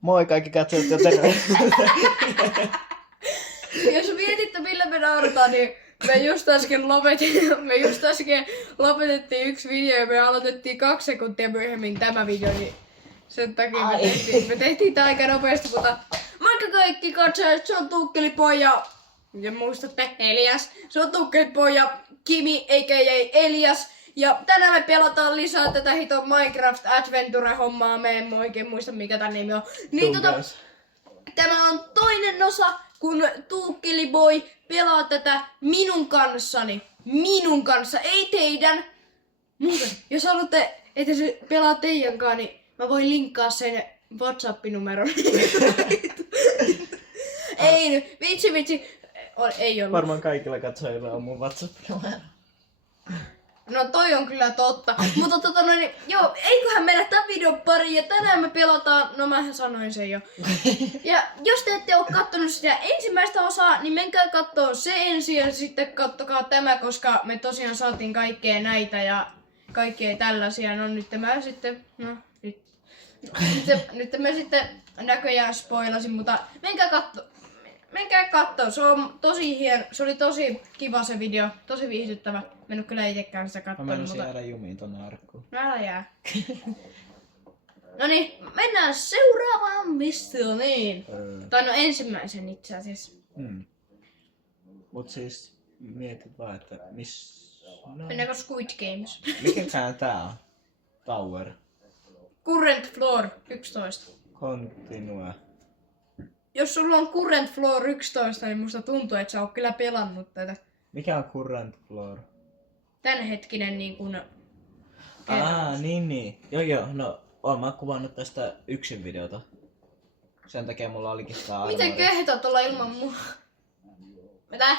Moi kaikki katsojat ja tervetuloa. Jos mietitte millä me naurataan, niin me just äsken lopetettiin yksi video ja me aloitettiin 2 sekuntia myöhemmin tämä video, niin sen takia me tehtiin tää aika nopeasti, mutta moikka kaikki katsojat, se on Tukkeli-poja ja muistatte Elias, se on Tukkeli-poja Kimi a.k.a. Elias. Ja tänään me pelataan lisää tätä hiton Minecraft Adventure-hommaa, me emme oikein muista mikä tän nimi on. Niin tämä on toinen osa, kun Tukkeli-boy pelaa tätä minun kanssani. Minun kanssa, ei teidän. Muuten, jos haluatte, että se pelaa teidän kanssa, niin mä voin linkkaa sen WhatsApp-numeron. Ei nyt, vitsi. Ei ollut. Varmaan kaikilla katsojilla on mun WhatsApp-numero. No toi on kyllä totta. Mutta joo, eiköhän mennä tämän videon pariin ja tänään me pelataan, no mähän sanoin sen jo. Ja jos te ette oo kattonut sitä ensimmäistä osaa, niin menkää kattoo se ensin ja sitten kattokaa tämä, koska me tosiaan saatiin kaikkea näitä ja kaikkea tällaisia. No nyt mä sitten, nyt mä sitten näköjään spoilasin, mutta menkää kattoo, se on tosi hieno, se oli tosi kiva se video, tosi viihdyttävä. Mä en oo kyllä itekään sitä Mä kattonut, menisin jäädä jumiin tonne arkkuun. Älä jää. Noniin, mennään seuraavaan missioniin. Tai no ensimmäisen itse asiassa. Mut siis mietit vaan, että No. Mennäänkö Squid Games? Mikäkään tää on? Tower. Current Floor 11. Continue. Jos sulla on Current Floor 11, niin musta tuntuu, että sä oot kyllä pelannut tätä. Mikä on current floor? Tämänhetkinen niin kun... Niin. Joo. No, oon mä kuvannut tästä yksin videota. Sen takia mulla olikin tää armori. Miten kehtot olla ilman mua? Mitä?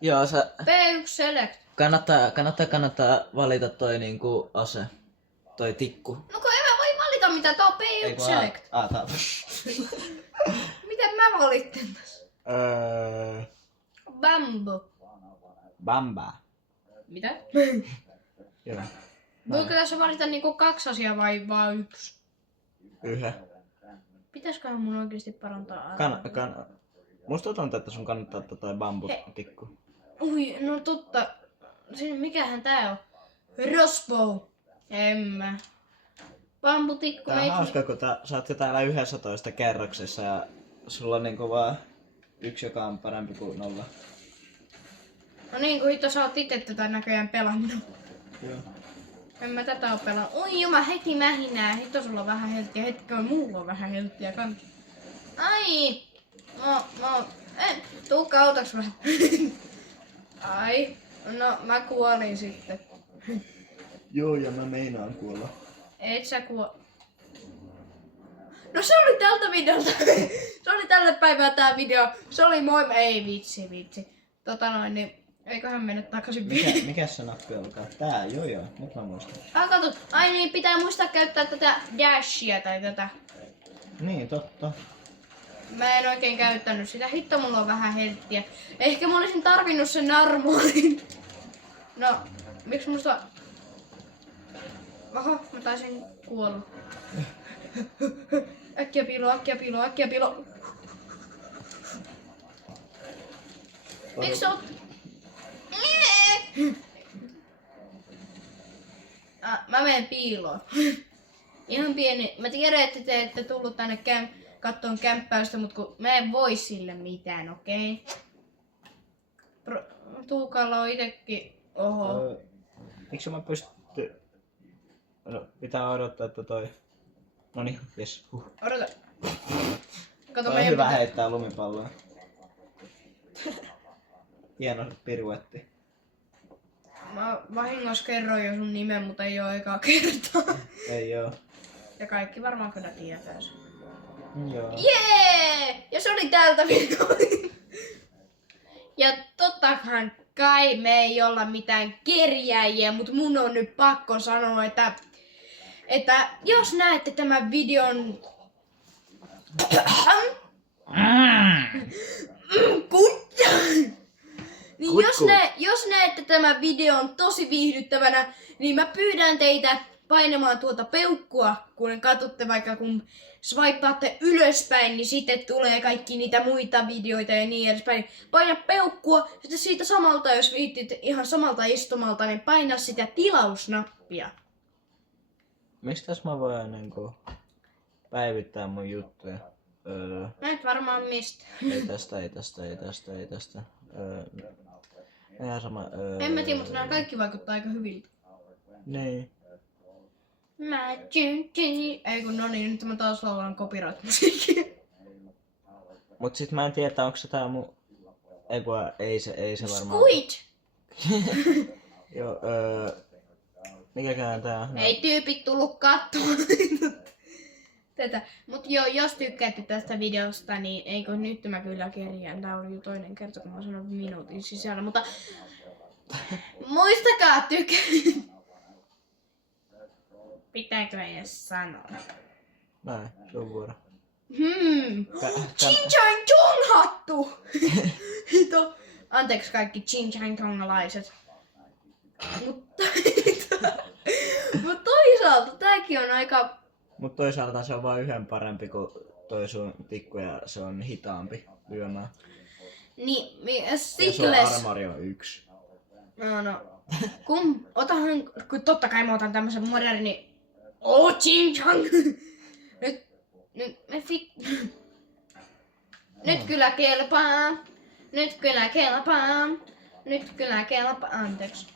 Joo, sä... P1 Select. Kannattaa valita toi niinku ase. Toi tikku. No kun en mä voi valita mitä, tää on P1 Select. Tää on. Miten mä valittin tässä? Bambo. Bamba. Mitä? Joo. Voiko tässä valita niinku 2 asiaa vai vaan 1? Yhden. Pitäisköhän mun oikeesti parantaa arvoa? Musta tuntuu, että sun kannattaa ottaa toi bambutikku. Ui, no totta. Mikähän tää on? Rosbow. En mä. Bambutikku. Tää on hauska, kun sä oot jo täällä 11 kerroksessa ja sulla on niinku vaan 1, joka on parempi kuin 0. No niin, kun hitto sä oot ite tätä näköjään pelannut. Joo. En mä tätä oo pelannut. Oi juma, heti mähinää. Hitto sulla on vähän helttiä. Hetkö mulla on vähän helttiä kans. Ai! Tuukka autoks vähän. Ai. No mä kuolin sitten. Joo, ja mä meinaan kuolla. Et sä No se oli tältä videolta. Se oli tälle päivää tää video. Se oli ei vitsi. Niin eiköhän mennä takaisin. Mikä se nappi olkaa? Tää, joo, nyt mä muistan. Kato. Ai niin, pitää muistaa käyttää tätä dashia tai tätä. Niin, totta. Mä en oikein käyttänyt sitä. Hitto, mulla on vähän helttiä. Ehkä mä olisin tarvinnut sen armorin. No, miksi musta... Oho, mä taisin kuolla. Äkkiä piilo. Miksi sä oot... Mä menen piiloon. Ihan pieni. Mä tiedän, että te ette tullut tänne kattoon kämppäystä, mutta kun mä en voi sille mitään, okei? Tuukalla on itekin. Oho. Miksi mä pysty... No, pitää odottaa, että toi... Noniin, jes. Odota. Kato, on hyvä heittää lumipalloa. Hieno piruetti. Mä vahingossa kerroin jo sun nimen, mutta ei oo ekaa kertaa. Ei oo. Ja kaikki varmaan kyllä tietää sen. Joo. Jee! Ja se oli tältä videolta. Ja tottahan kai me ei olla mitään kerjääjiä, mutta mun on nyt pakko sanoa, että jos näette tämän videon... Niin jos näette tämän videon tosi viihdyttävänä, niin mä pyydän teitä painamaan tuota peukkua, kun katsotte vaikka kun swipaatte ylöspäin, niin sitten tulee kaikki niitä muita videoita ja niin edespäin. Paina peukkua, sitten siitä samalta, jos viittit ihan samalta istumalta, niin paina sitä tilausnappia. Mistäs mä voin niinku päivittää mun juttuja? Mä et varmaan mistä. Ei tästä. Ihan sama. En mä tiedä, mutta nämä kaikki vaikuttaa aika hyviltä. Niin. Ei kun no niin, nyt mä taas laulan copyright-musiikkia. Mut sit mä en tiedä, onko se tää mun... Ei se varmaan. Squid! Joo, mikäkään tää on? Ei tyypit tullut katsomaan tätä. Mut joo, jos tykkäätte tästä videosta, niin eikö nyt mä kyllä kerjään. Tää oli jo toinen kerta, kun mä sanon minuutin sisällä. Mutta muistakaa tykkää. Pitääkö edes sanoa? Näin, sun vuoro. Ching Chong hattu! Hito. Anteeksi kaikki Ching Chongalaiset. Mutta toisaalta tääkin on aika... Mut toisaalta se on vaan yhden parempi kuin toi sun tikku ja se on hitaampi lyömään. Niin, Ja sun Stickless. armori on 1. No. Kun totta kai mä otan tämmösen moderni... Ching Chong! Nyt kyllä kelpaa. Anteeksi.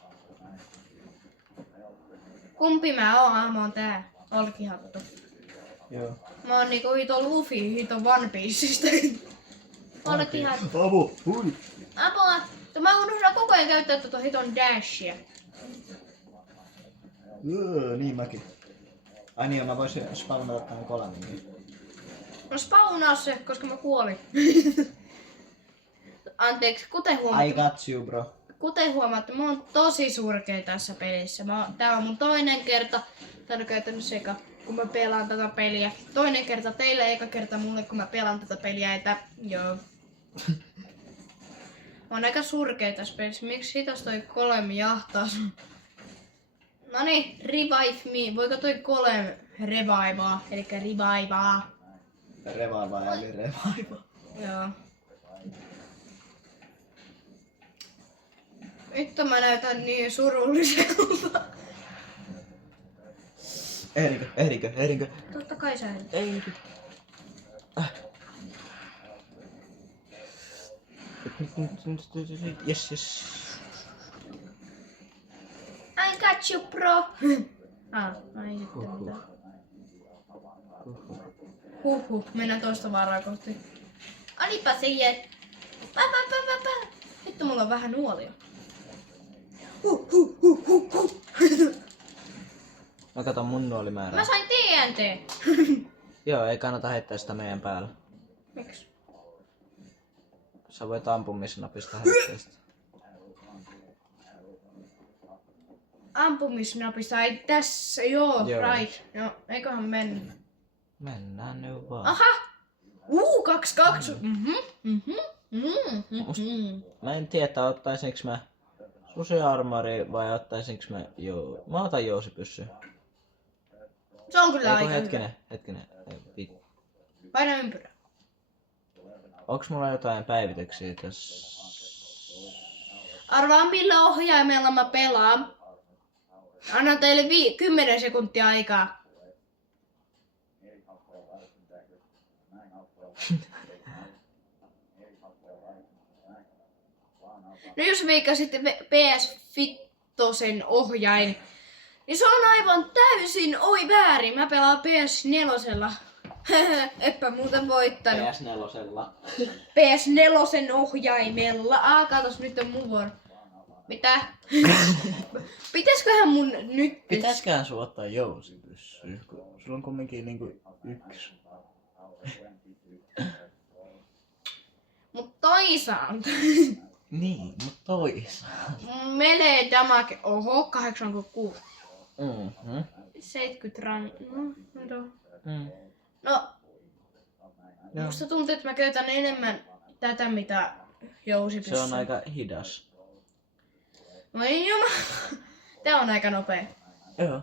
Kumpi mä oon? Mä oon tää. Olkihattu. Joo. Mä oon niinku hito Luffy, hito One Pieceista. Olkihattu. Apu! Hui! Apua! Mä unohdan koko ajan käyttää tota hiton dashia. Niin mäkin. Ai niin, mä voisin spawnata tämän kolaminkin. No spawnaa se, koska mä kuolin. Anteeksi, I got you, bro. kuten huomaatte, mä oon tosi surkea tässä pelissä. Tää on mun toinen kerta. Tää on käytännössä eka, kun mä pelaan tätä peliä. Toinen kerta teille, eka kerta mulle, kun mä pelaan tätä peliä. Joo. Mä oon aika surkea tässä pelissä. Miksi hitas toi Golem jahtaa sun? Noniin, revive me. Voiko toi Golem revivaa? Elikkä revivaa. Reviva eli reviva. Joo. Nyt mä näytän niin surulliselta. Ehdinkö? Totta kai sä ehdit. Ehdinkö? Yes. I got you, bro. Ei sitten mitään. Mennään toista vaaraa kohti. Olipa se jet. Vittu, mulla on vähän nuolia. Mä katon mun nuolimäärää. Mä sain TNT. Joo, ei kannata heittää sitä meidän päällä. Miksi? Sä voit ampumisnapista heittää sitä. Ampumisnapista, ei tässä, joo. Right. Joo, eiköhän mennä. Mennään nyt vaan. Aha! 2-2. Mä en tiedä, että ottaisinko mä susiarmori vai ottaisinko mä Mä otan jousipyssy. Se on kyllä aika hetkinen. Paina ympyrä. Onks mulla jotain päivityksiä tässä? Arvaa millä ohjaimella mä pelaan. Annan teille 10 sekuntia aikaa. No jos veikkaisitte PS Fittosen ohjain, niin se on aivan täysin väärin. Mä pelaan PS4. Eppä muuten voittanut. PS4. PS4 ohjaimella. Katos, nyt on mun vuoro. Mitä? Pitäisköhän mun nyt... Pitäisköhän sun ottaa jousipyssy? Sulla on kumminkin niinku 1. Mut toisaalta. Niin, mut toisaalta. Melee damage. Oho, 86. 70 ran... No. Musta tuntuu, että mä käytän enemmän tätä, mitä jousipyssy. Se on aika hidas. Voi jumala. Tää on aika nopea. Joo.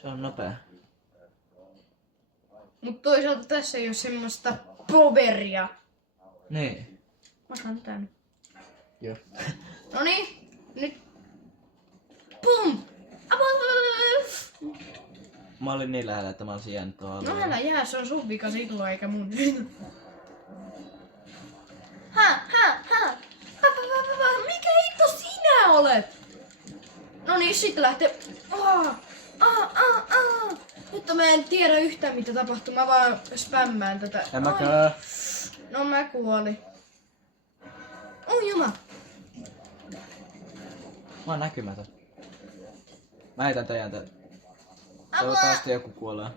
Se on nopea. Mut toisaalta tässä ei oo semmoista poweria. Niin. Mä saan tän. Joo. Noniin, nyt. Pum! Mä olin niin lähellä, että mä olisin jäänyt tuolla No alueella. älä jää, se on sun vika silloin eikä mun. Mikä hitto sinä olet? No niin, sit lähtee. Nyt mä en tiedä yhtään mitä tapahtuu, mä vaan spämmään tätä. En mäkään. No mä kuolin. Oi juma. Mä oon näkymätön. Mä heitän teidän tätä. Toivottavasti joku kuolee.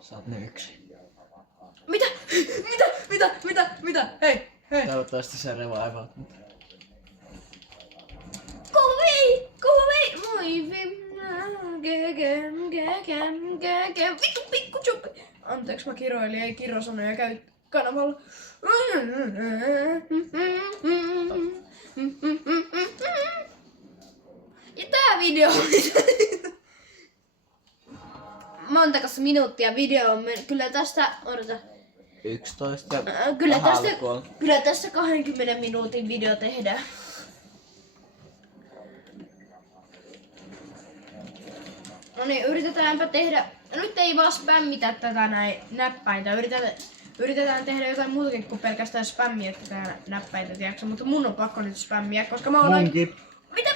Sä oot nyt yksi. Mitä? Hei. Toivottavasti se revivaat. Go away. Moi vittu pikku chuppi. Anteeksi mä kiroilin, ei kirosanoja käy kanavalla. Ja tää video montakas minuuttia video on mennyt. Kyllä tästä, odota. 11 ja Kyllä tästä 20 minuutin video tehdään. No niin, yritetäänpä tehdä. Nyt ei vaan spämmitä tätä näin näppäintä. Yritetään tehdä jotain muutakin kuin pelkästään spämmiä tätä näppäintä, tiedätkö? Mutta mun on pakko nyt spämmiä, koska mä oon munkin. Mitä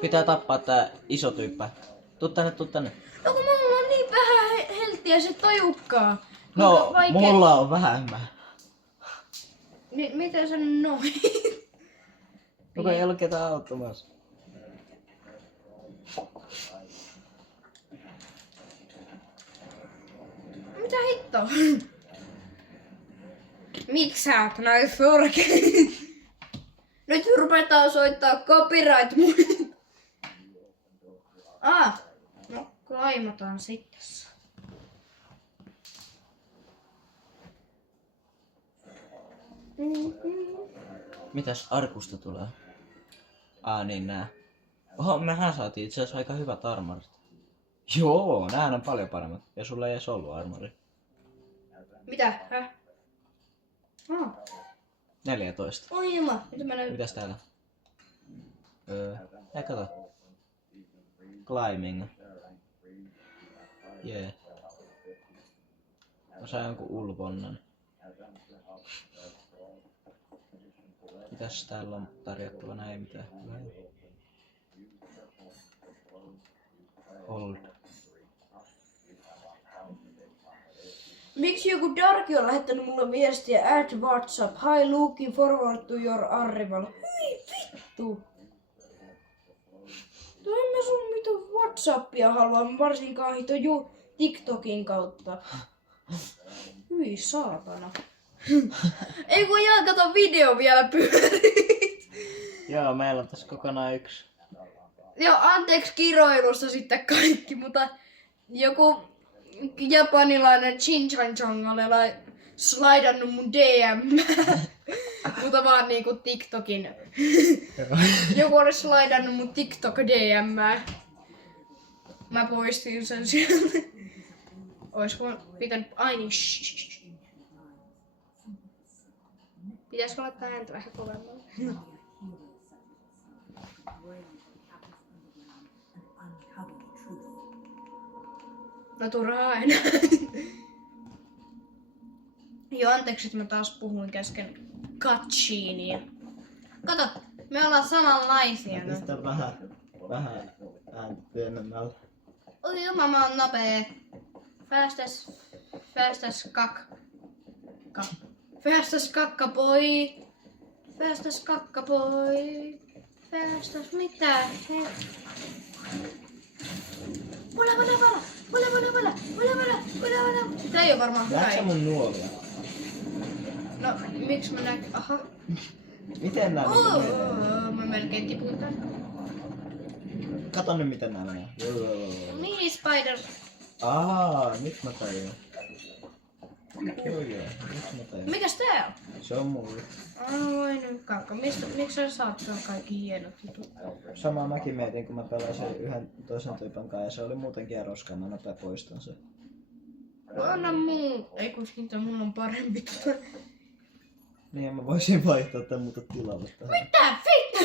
Pitää tappaa tää iso tyyppä. Tuu tänne. No kun mulla on niin vähän helttiä se tojukkaa. No, mulla on vähemmän. Miten sä noin? Onko ei ollut ketään auttamassa? Mitä hittoa? Miksi sä oot näin surkea? Nyt rupetaan soittaa copyright mulle. No klaimataan sitten. Mitäs arkusta tulee? Niin nää. Oho, mehän saatiin itse asiassa aika hyvät armorit. Joo, nää on paljon paremmat. Ja sulla ei edes ollut armori. Mitä? 14. Oi juma, mitä mä näytän? Mitäs täällä? Hei kato. Climbing. Jee. Mä sain jonkun ulvonnan. Mitäs täällä on tarjottavana? Ei mitään. Hold. Miksi joku Darki on lähettänyt mulle viestiä at WhatsApp? Hi, looking forward to your arrival. Hyi vittu! No en mä sun mitään WhatsAppia halua, varsinkaan hito TikTokin kautta. Hyi saatana. Ei kun jää, kato video vielä pyörii. Joo, meillä on tässä kokonaan yksi. Joo, anteeksi kiroilusta sitten kaikki, mutta joku japanilainen Chinchan-chang oli slaidannut mun DM. Mutta vaan niinku TikTokin. Joku oli slaidannut mun TikTok DM. Mä poistin sen sieltä. Oisko pitänyt aini pitäisikö laittaa ääntä vähän kovemmalle? No turhaa enää. Joo, anteeksi, että mä taas puhuin kesken cutscenea. Kato, me ollaan samanlaisia. Pistä vähän ääntä pienemmällä. Oi jumala, mä oon nopee. Fastest kakkapoi. Fastest mitä? Vola. Tää ei oo varmaan hyvä. Näetkö mun nuolia? No, miksi mä näin? Aha. Miten nää menee? Mä melkein tipuin tän. Kato nyt miten nää menee. Mini spider. Nyt mä tajuan. Joo. Nyt mä tajun. Mikäs tää on? Se on mulle. Ai nyt kakka. Miksi sä saat tuon kaikki hienot jutut? Samaa mäkin mietin, kun mä pelasin yhden toisen tyypän kanssa ja se oli muutenkin roskaa, mä nopea poistan sen. Anna muu. Ei kun siitä mulla on parempi tuota. Niin mä voisin vaihtaa tän muuta tilalle tähän. Mitä vittu?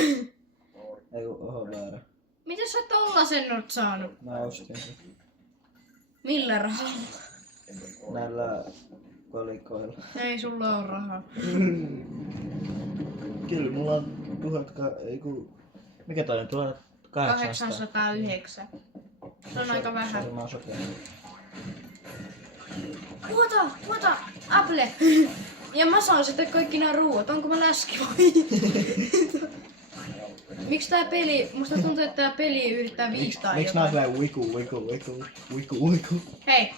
Ei kun oho väärä. Miten sä tollasen oot saanut? Mä ostin sen. Millä rahalla? Näillä kolikoilla. Ei sulla oo rahaa. Kyllä mulla on mikä toi on? 1800? 809. Se on aika vähän. Mä oon sokea. Vuota! Apple! Ja mä saan sitten kaikki nää ruuat. Onko mä läski vai? Miksi tää peli... Musta tuntuu, että tää peli yrittää viistaa Miksi nää on silleen wiku? Hei!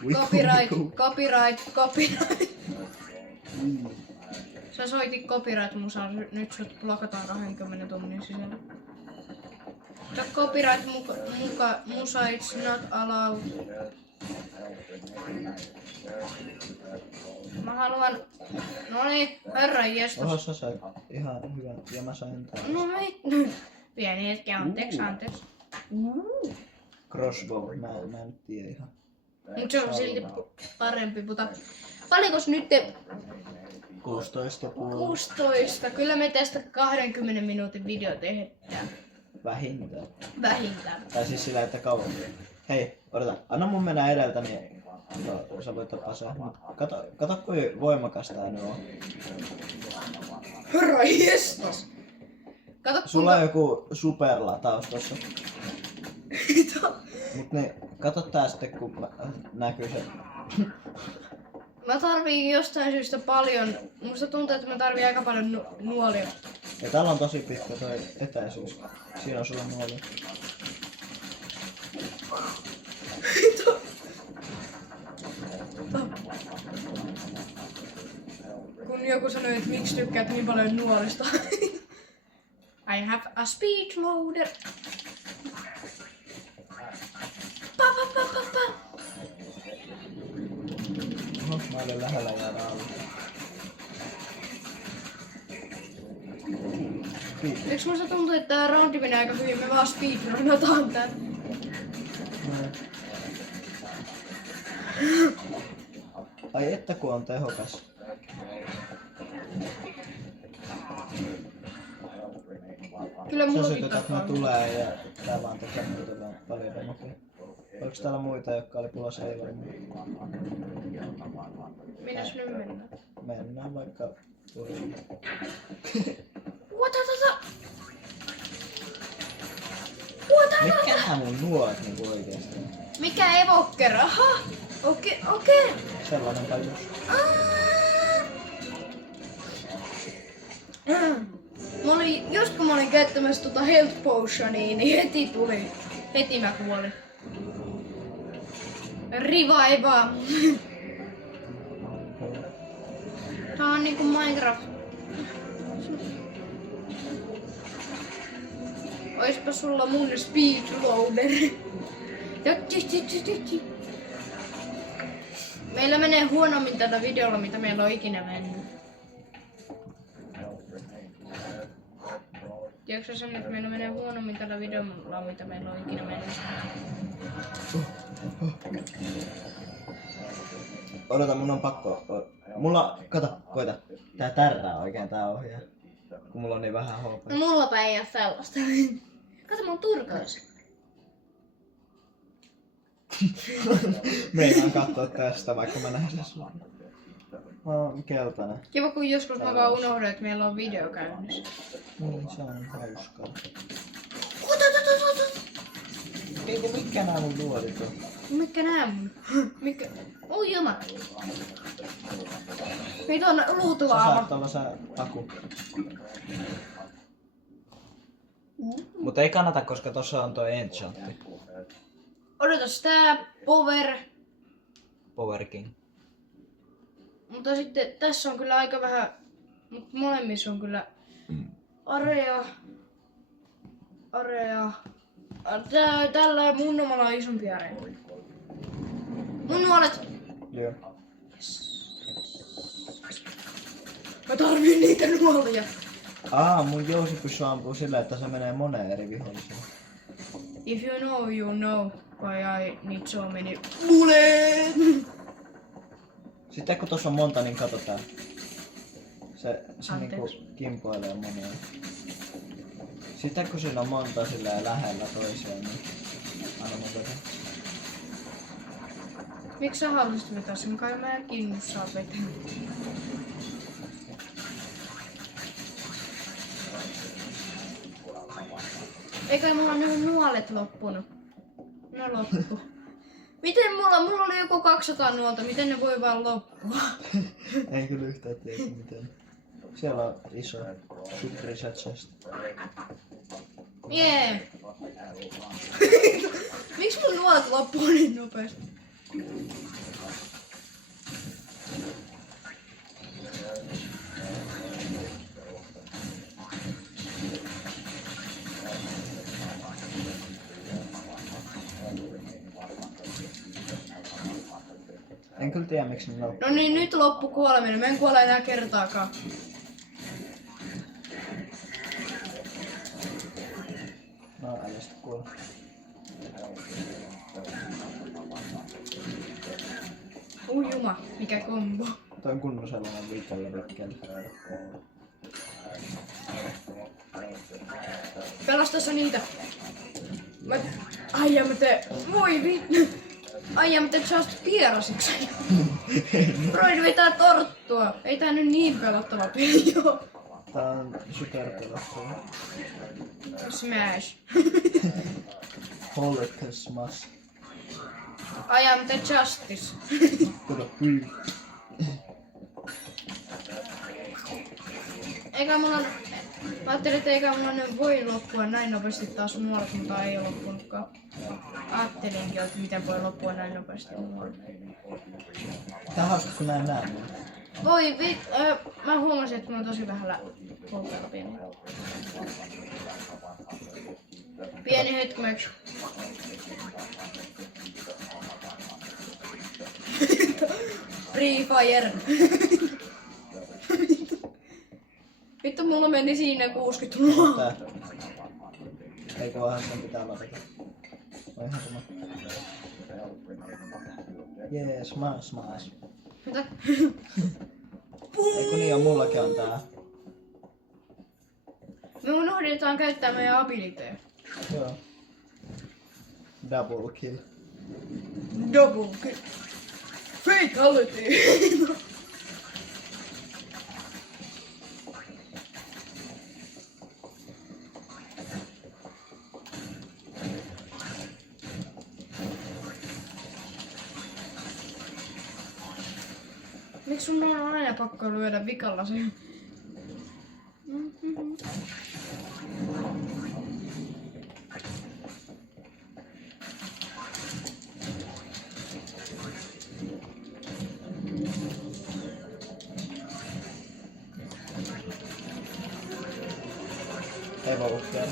Copyright! Sä soitit copyright-musaa, nyt sut blokataan 20 tunnin sisällä. The copyright musa it's not allowed. Mä haluan... Noniin, herran jestas. Oho, sä sait ihan hyvän ja mä sain taas. No pieni hetki, anteeksi. Crossbow, mä en tiedä ihan. Mut se on silti parempi, mutta... Paljonkos nyt 16 puolella. 16. Kyllä me tästä 20 minuutin video tehdään. Vähintään. Vähintään. Tai siis sillä, että kauan. Hei, odota. Anna mun mennä edeltä, niin sä voit tappaa sen. Kato kuin voimakas tää nyt on. Herra jestas! Kato Sulla on joku superlataus tossa. Mut niin, kato tää sitten kun näkyy se. Mä tarviin jostain syystä paljon. Musta tuntuu, että mä tarviin aika paljon nuolia. Ja täällä on tosi pitkä toi etäisyys. Siinä on sulla nuoli. Kun joku sanoi, että miksi tykkäät niin paljon nuolista. I have a speed loader. Pa. Oho, mä olin lähellä jäädä alle. Eikö musta tuntuu, että tää roundi menee aika hyvin, me vaan speedrunataan tän. Ai että kun on tehokas. Kyllä Se mullakin sytytät, kun ne tapaa. tulee ja tää vaan tekee muuten paljon demokea. Oliko täällä muita, jotka oli tulossa? Ei varmaan. Minäs nyt mennään? Mennään vaikka Turkiin. Mikä nää mun nuolet niinku oikeesti? Mikä evokker? Aha! Okei. Sellainen tajus. Jos kun mä olin käyttämässä tota health potionia, niin heti mä kuolin. Rivaiva. Tää on niinku Minecraft. Oispa sulla mun speedloader. Meillä menee huonommin tällä videolla, mitä meillä on ikinä mennyt. Tiedätkö sen, että meillä menee huonommin tällä videolla, mitä meillä on ikinä mennyt? Odota, mun on pakko. Kato, koita. Tää tärrää oikein tää ohjaa. Kun mulla on niin vähän HP. No mullapa ei oo sellaista. Kato, mä oon turkaus. Meinaan katsoa tästä, vaikka mä näen sen sulle. Mä oon keltainen. Kiva kun joskus mä vaan unohdan, että meillä on video käynnissä. Niin, se on hauskaa. Eikö mitkä nää mun nuolit on? Mikä nää mun? Mikä? Oi joma. Meitä on Sä luutuvaama. saat olla se aku. Mutta ei kannata, koska tossa on toi enchantti. Odotas tää Power King. Mutta sitten tässä on kyllä aika vähän, mutta molemmissa on kyllä area. Tällä mun omalla on isompi area. Mun nuolet. Joo. Yes. 2. Mä tarviin niitä nuolia. Mun jousipyssy ampuu sillä, että se menee moneen eri viholliseen. If you know, you know why I need so many bullets. Sitten kun tossa on monta, niin katsotaan. Se niinku Anteeksi. kimpoilee moneen. Sitten kun siinä on monta sillä lähellä toisiaan, niin anna mun vetää. Miksi sä haluaisit vetää sen? Kai mä en kiinnostaa saa vetää. Eikä mulla nyt nuolet loppunut. Ne loppu. Miten mulla oli joku 200 nuolta, miten ne voi vaan loppua? Ei kyllä yhtään tiedä miten. Siellä on iso reset chest. Jee! Miksi mun nuolet loppuu niin nopeasti? En kyllä tiedä miksi ne loppuu. No niin, nyt loppu kuoleminen. Mä en kuole enää kertaakaan. No älä sit kuole. Juma, mikä kombo. Toi on kunnon sellainen viikalla rikkeellä. Pelasta sä niitä. Mä te... Voi vittu. Mä te just pierasiks. Freud vetää torttua. Ei tää nyt niin pelottava peli oo. Tää on superpelottava. Smash. Hulk smash. I am the justice. Kato, hyi. Eikä mulla... Mä ajattelin, että eikä mulla nyt voi loppua näin nopeasti taas nuolet, mutta ei oo loppunutkaan. Ajattelinkin, että miten voi loppua näin nopeasti nuolet. Tää on hauska kun mä en näe mua. Voi mä huomasin, että mulla on tosi vähän poltella pieni. Pieni hetki, mä Free Fire. Vittu, mulla meni siinä 60 nuo. Tää. Eikö vaan sen pitää lopeta. On ihan sama. Jee, smash. Mitä? Eikö niin on mullakin on tää. Me unohdetaan käyttää meidän abiliteja. Joo. Double kill. Double kill. Fatality. Miksi sun on aina pakko lyödä vikalla sen? Ei voi ukkeella.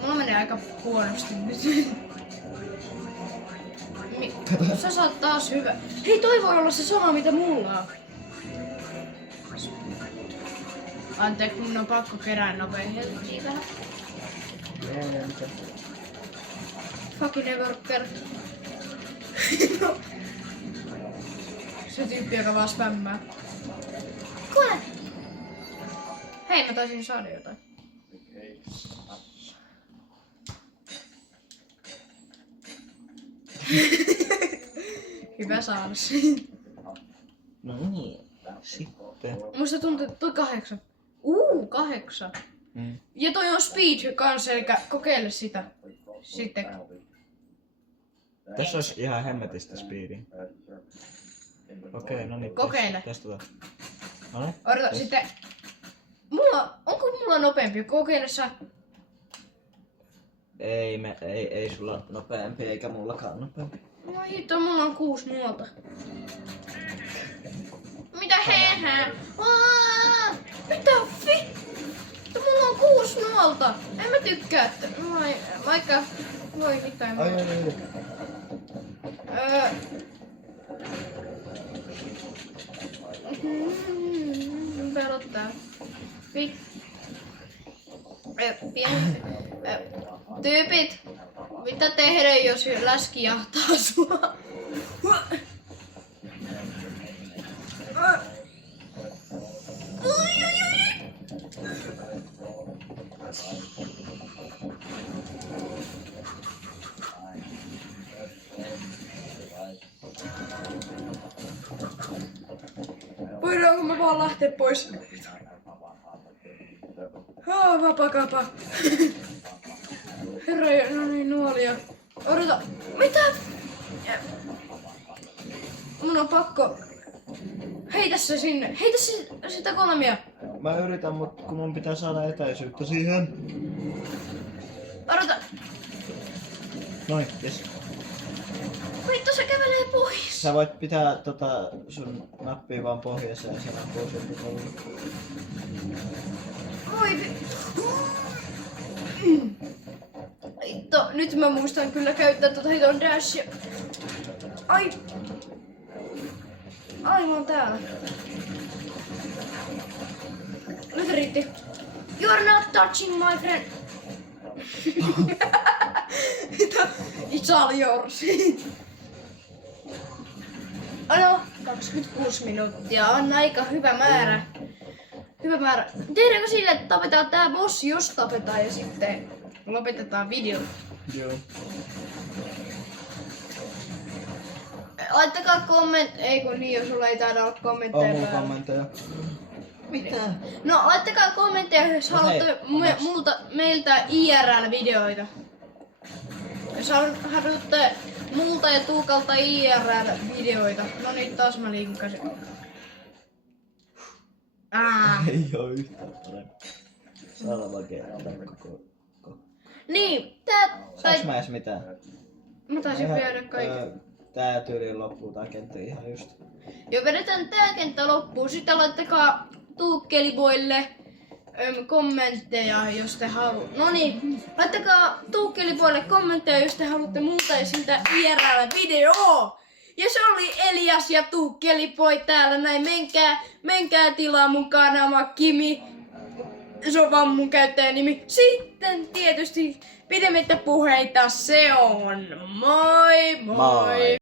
Mulla menee aika huonosti nyt. Sä saat taas hyvä. Hei, toi voi olla se sama mitä mulla on. Anteeksi, mun on pakko kerää nopeasti vähän. Ei mitä. Fucking worker. Se tyyppi, joka vaan spämmää. Kuule! Hei, mä taisin saada jotain. Hyvä saada. No niin. Sitten. Musta tuntuu, että toi 8. 8. Ja toi on speed kanssa, eli kokeile sitä. Sitten. Tässä olisi ihan hemmetistä speediä. Okei, no niin. Kokeile. Testataan. No niin. Odota, sitten. Onko mulla nopeampi? Kokeile sä. Ei sulla nopeampi eikä mullakaan nopeampi. No hitto, mulla on 6 nuolta. Mitä hehe? Mitä vittu? Mulla on 6 nuolta. En mä tykkää, että vaikka voi mitään. Ai. Pelottaa. Tyypit, mitä tehdä, jos läski jahtaa sua? Voidaanko mä vaan lähteä pois? Vapakapa. Herra, no niin, nuolia. Odota, mitä? Mun on pakko. Heitä se sinne. Heitä sitä kolmia. Mä yritän, mutta kun mun pitää saada etäisyyttä siihen. Odota. Noin, jes. Vittu, se kävelee pois. Sä voit pitää sun nappia vaan pohjassa ja se nappuu sun pitää. Voi vittu, nyt mä muistan kyllä käyttää hiton dashia. Ai, mä oon täällä. Nyt riitti. You're not touching my friend. It's all yours. No, 26 minuuttia on aika hyvä määrä. Tehdäänkö sille, että tapetaan tää bossi, jos tapetaan ja sitten lopetetaan video? Joo. Laittakaa ei kun niin, jos sulla ei taida olla kommentteja On mulla päällä. kommentteja. Mitä? No, laittakaa kommentteja, jos haluatte meiltä IRL-videoita. Jos haluatte multa ja Tuukalta IRL-videoita. No niin, taas mä linkkasin. Ei oo yhtään parempi. Salva kertaa koko. Niin, Saaks mä edes mitään? Mä taisin viedä kaiken. Tää tyyliin loppuu tää kenttä ihan just. Jo vedetään tää kenttä loppuun. Sitten laittakaa Tuukkeliboille kommentteja, jos te haluatte. No niin, laittakaa Tuukkeliboille kommentteja, jos te haluatte muuta esiltä IRL-videoa. Ja se oli Elias ja Tuukkelipoi täällä näin. Menkää tilaa mun kanava Kimi. Se on vaan mun käyttäjänimi. Sitten tietysti pidemmittä puheita se on moi moi!